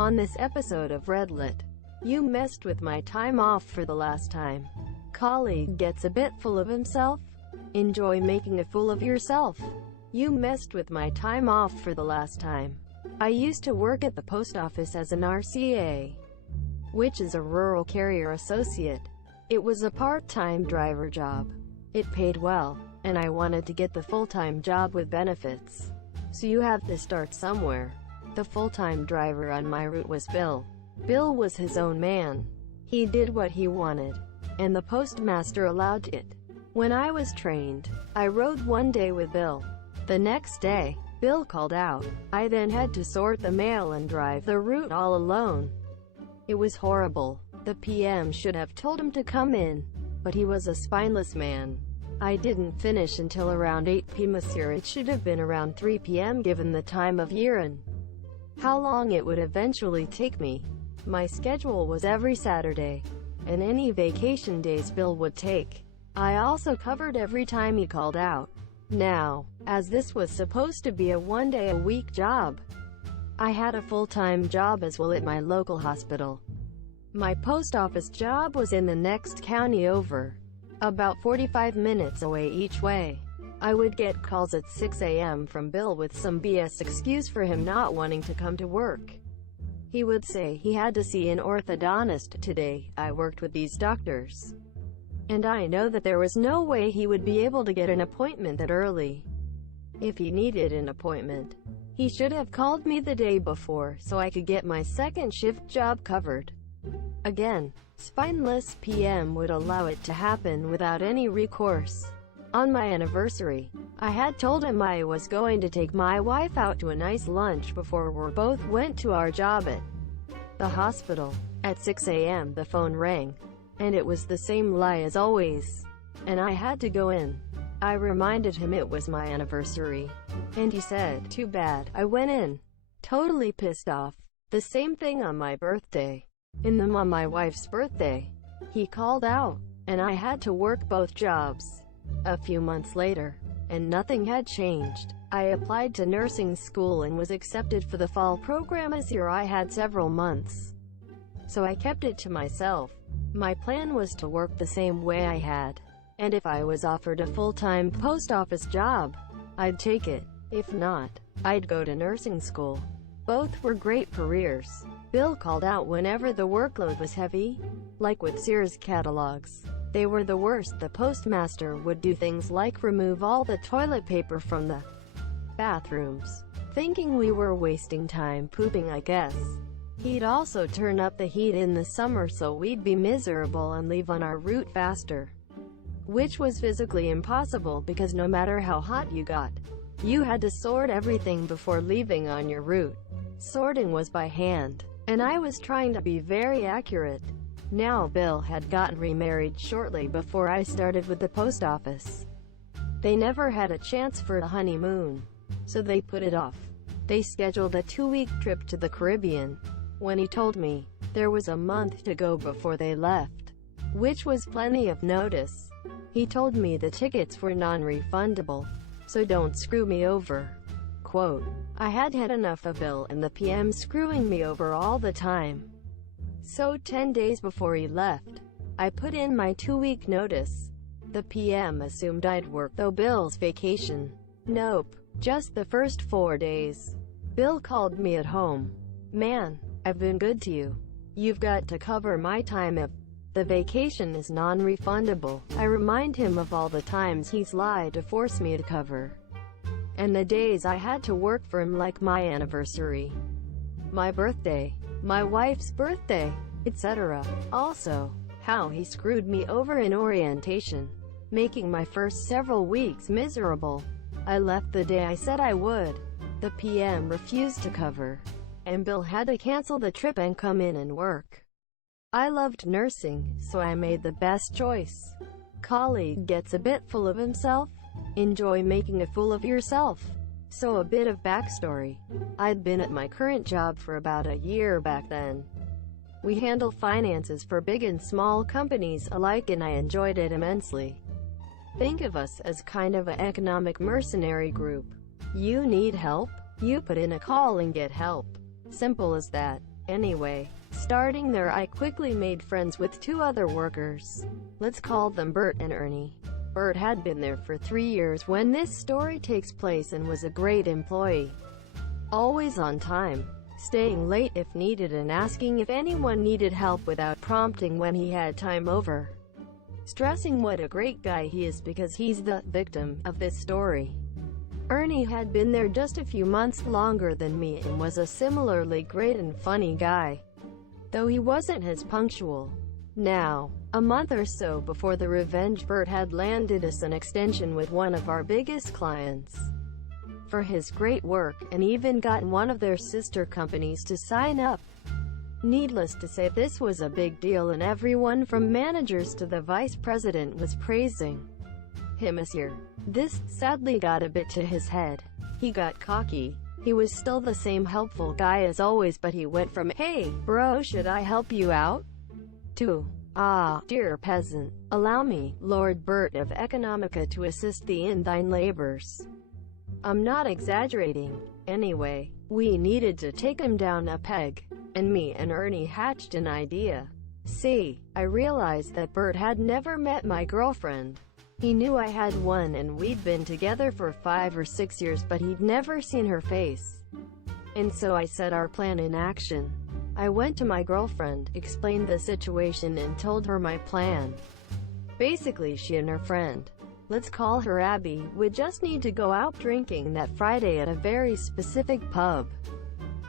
On this episode of Redlit, you messed with my time off for the last time. Colleague gets a bit full of himself. Enjoy making a fool of yourself. You messed with my time off for the last time. I used to work at the post office as an RCA, which is a rural carrier associate. It was a part-time driver job. It paid well, and I wanted to get the full-time job with benefits. So you have to start somewhere. The full-time driver on my route was Bill. Bill was his own man. He did what he wanted, and the postmaster allowed it. When I was trained, I rode one day with Bill. The next day, Bill called out. I then had to sort the mail and drive the route all alone. It was horrible. The PM should have told him to come in, but he was a spineless man. I didn't finish until around 8 p.m. It should have been around 3 p.m. given the time of year and how long it would eventually take me. My schedule was every Saturday, and any vacation days Bill would take. I also covered every time he called out. Now, as this was supposed to be a one-day-a-week job, I had a full-time job as well at my local hospital. My post office job was in the next county over, about 45 minutes away each way. I would get calls at 6 a.m. from Bill with some BS excuse for him not wanting to come to work. He would say he had to see an orthodontist today. I worked with these doctors, and I know that there was no way he would be able to get an appointment that early. If he needed an appointment, he should have called me the day before so I could get my second shift job covered. Again, spineless PM would allow it to happen without any recourse. On my anniversary, I had told him I was going to take my wife out to a nice lunch before we both went to our job at the hospital. At 6 a.m. the phone rang, and it was the same lie as always, and I had to go in. I reminded him it was my anniversary, and he said, "Too bad." I went in, totally pissed off. The same thing on my birthday. On my wife's birthday, he called out, and I had to work both jobs. A few months later, and nothing had changed. I applied to nursing school and was accepted for the fall program as here I had several months. So I kept it to myself. My plan was to work the same way I had, and if I was offered a full-time post office job, I'd take it. If not, I'd go to nursing school. Both were great careers. Bill called out whenever the workload was heavy, like with Sears catalogs. They were the worst. The postmaster would do things like remove all the toilet paper from the bathrooms, thinking we were wasting time pooping, I guess. He'd also turn up the heat in the summer so we'd be miserable and leave on our route faster, which was physically impossible because no matter how hot you got, you had to sort everything before leaving on your route. Sorting was by hand, and I was trying to be very accurate. Now Bill had gotten remarried shortly before I started with the post office. They never had a chance for a honeymoon, so they put it off. They scheduled a 2-week trip to the Caribbean. When he told me, there was a month to go before they left, which was plenty of notice. He told me the tickets were non-refundable, so don't screw me over. Quote, I had had enough of Bill and the PM screwing me over all the time. So 10 days before he left, I put in my 2-week notice. The PM assumed I'd work though Bill's vacation. Nope, just the first 4 days. Bill called me at home. Man, I've been good to you. You've got to cover my time if the vacation is non-refundable. I remind him of all the times he's lied to force me to cover, and the days I had to work for him, like my anniversary, my birthday, my wife's birthday, etc. Also, how he screwed me over in orientation, making my first several weeks miserable. I left the day I said I would. The PM refused to cover, and Bill had to cancel the trip and come in and work. I loved nursing, so I made the best choice. Colleague gets a bit full of himself. Enjoy making a fool of yourself. So a bit of backstory. I'd been at my current job for about a year back then. We handle finances for big and small companies alike, and I enjoyed it immensely. Think of us as kind of an economic mercenary group. You need help? You put in a call and get help. Simple as that. Anyway, starting there I quickly made friends with two other workers. Let's call them Bert and Ernie. Bert had been there for 3 years when this story takes place and was a great employee. Always on time, staying late if needed and asking if anyone needed help without prompting when he had time over. Stressing what a great guy he is because he's the victim of this story. Ernie had been there just a few months longer than me and was a similarly great and funny guy, though he wasn't as punctual. Now, a month or so before the Revenge, Bert had landed us an extension with one of our biggest clients for his great work, and even got one of their sister companies to sign up. Needless to say, this was a big deal, and everyone from managers to the vice president was praising him as here. This, sadly, got a bit to his head. He got cocky. He was still the same helpful guy as always, but he went from, "Hey, bro, should I help you out?" to, "Ah, dear peasant, allow me, Lord Bert of Economica, to assist thee in thine labors." I'm not exaggerating. Anyway, we needed to take him down a peg, and me and Ernie hatched an idea. See, I realized that Bert had never met my girlfriend. He knew I had one and we'd been together for 5 or 6 years, but he'd never seen her face. And so I set our plan in action. I went to my girlfriend, explained the situation and told her my plan. Basically, she and her friend, let's call her Abby, would just need to go out drinking that Friday at a very specific pub.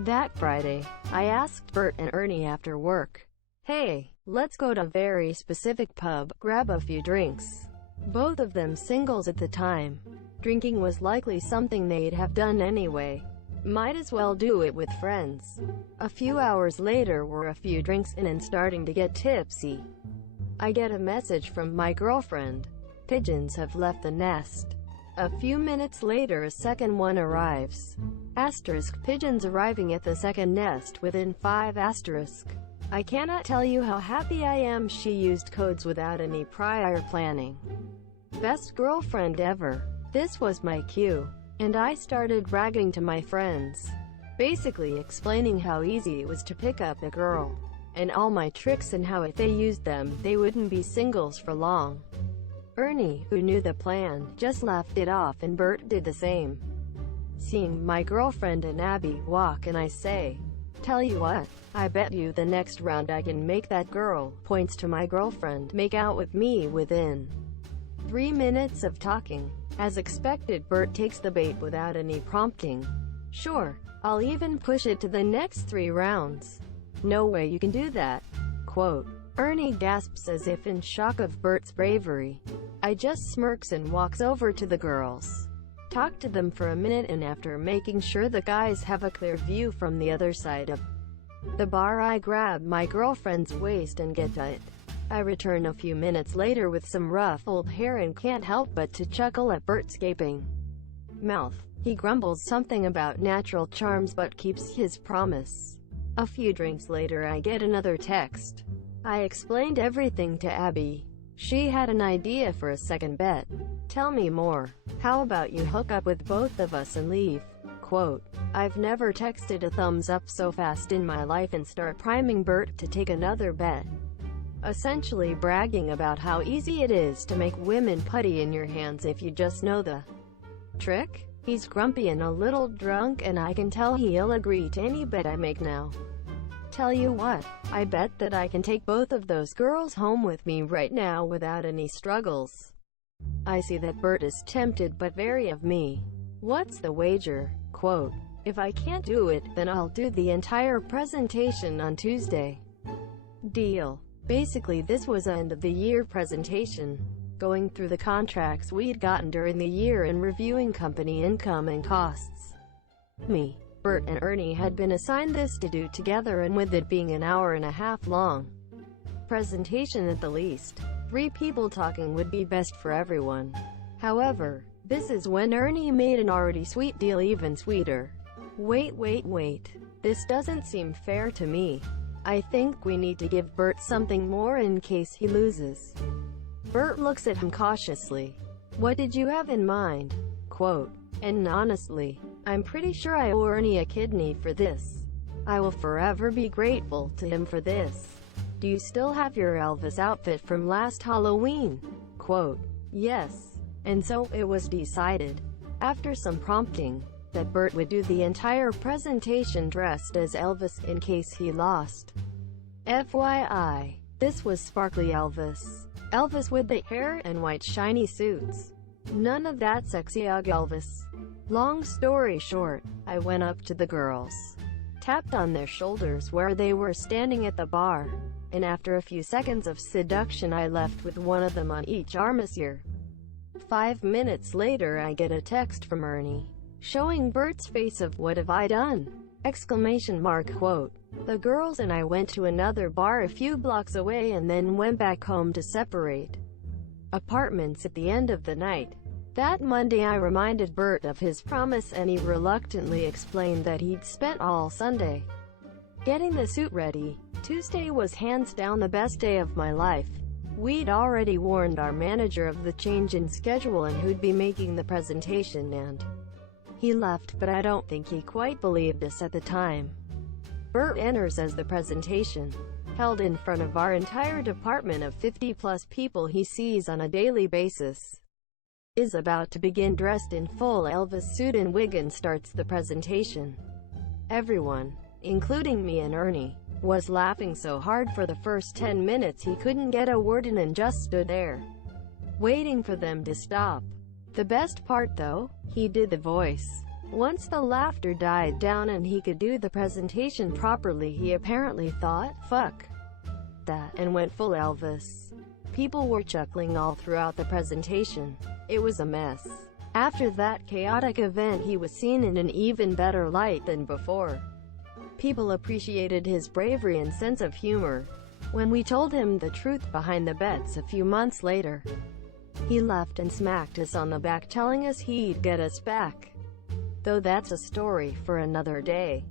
That Friday, I asked Bert and Ernie after work, "Hey, let's go to a very specific pub, grab a few drinks." Both of them singles at the time. Drinking was likely something they'd have done anyway. Might as well do it with friends. A few hours later, we're a few drinks in and starting to get tipsy. I get a message from my girlfriend. Pigeons have left the nest. A few minutes later, a second one arrives. Asterisk, pigeons arriving at the second nest within 5 asterisk. I cannot tell you how happy I am she used codes without any prior planning. Best girlfriend ever. This was my cue, and I started bragging to my friends, basically explaining how easy it was to pick up a girl, and all my tricks and how if they used them, they wouldn't be singles for long. Ernie, who knew the plan, just laughed it off, and Bert did the same. Seeing my girlfriend and Abby walk, and I say, "Tell you what, I bet you the next round I can make that girl," points to my girlfriend, "make out with me within 3 minutes of talking." As expected, Bert takes the bait without any prompting. "Sure, I'll even push it to the next 3 rounds." "No way you can do that." Quote. Ernie gasps as if in shock of Bert's bravery. I just smirks and walks over to the girls. Talk to them for a minute, and after making sure the guys have a clear view from the other side of the bar, I grab my girlfriend's waist and get to it. I return a few minutes later with some ruffled hair and can't help but to chuckle at Bert's gaping mouth. He grumbles something about natural charms but keeps his promise. A few drinks later, I get another text. I explained everything to Abby. She had an idea for a second bet. "Tell me more. How about you hook up with both of us and leave?" Quote. I've never texted a thumbs up so fast in my life and start priming Bert to take another bet. Essentially bragging about how easy it is to make women putty in your hands if you just know the trick. He's grumpy and a little drunk, and I can tell he'll agree to any bet I make now. Tell you what, I bet that I can take both of those girls home with me right now without any struggles. I see that Bert is tempted but wary of me. What's the wager? Quote. If I can't do it, then I'll do the entire presentation on Tuesday. Deal. Basically, this was an end-of-the-year presentation, going through the contracts we'd gotten during the year and reviewing company income and costs. Me, Bert, and Ernie had been assigned this to do together, and with it being an hour and a half long presentation at the least, 3 people talking would be best for everyone. However, this is when Ernie made an already sweet deal even sweeter. Wait. This doesn't seem fair to me. I think we need to give Bert something more in case he loses. Bert looks at him cautiously. What did you have in mind? Quote. And honestly, I'm pretty sure I owe Ernie a kidney for this. I will forever be grateful to him for this. Do you still have your Elvis outfit from last Halloween? Quote, yes. And so, it was decided, after some prompting, that Bert would do the entire presentation dressed as Elvis in case he lost. FYI, this was sparkly Elvis. Elvis with the hair and white shiny suits. None of that sexy Elvis. Long story short, I went up to the girls, tapped on their shoulders where they were standing at the bar, and after a few seconds of seduction I left with one of them on each arm. 5 minutes later I get a text from Ernie, showing Bert's face of "what have I done?" exclamation mark. Quote, the girls and I went to another bar a few blocks away and then went back home to separate apartments at the end of the night. That Monday I reminded Bert of his promise and he reluctantly explained that he'd spent all Sunday getting the suit ready. Tuesday was hands down the best day of my life. We'd already warned our manager of the change in schedule and who'd be making the presentation, and he left, but I don't think he quite believed us at the time. Bert enters as the presentation, held in front of our entire department of 50-plus people he sees on a daily basis, is about to begin dressed in full Elvis suit and wig and starts the presentation. Everyone, including me and Ernie, was laughing so hard for the first 10 minutes he couldn't get a word in and just stood there, waiting for them to stop. The best part though, he did the voice. Once the laughter died down and he could do the presentation properly, he apparently thought, fuck that, and went full Elvis. People were chuckling all throughout the presentation. It was a mess. After that chaotic event he was seen in an even better light than before. People appreciated his bravery and sense of humor. When we told him the truth behind the bets a few months later, he left and smacked us on the back telling us he'd get us back. Though that's a story for another day.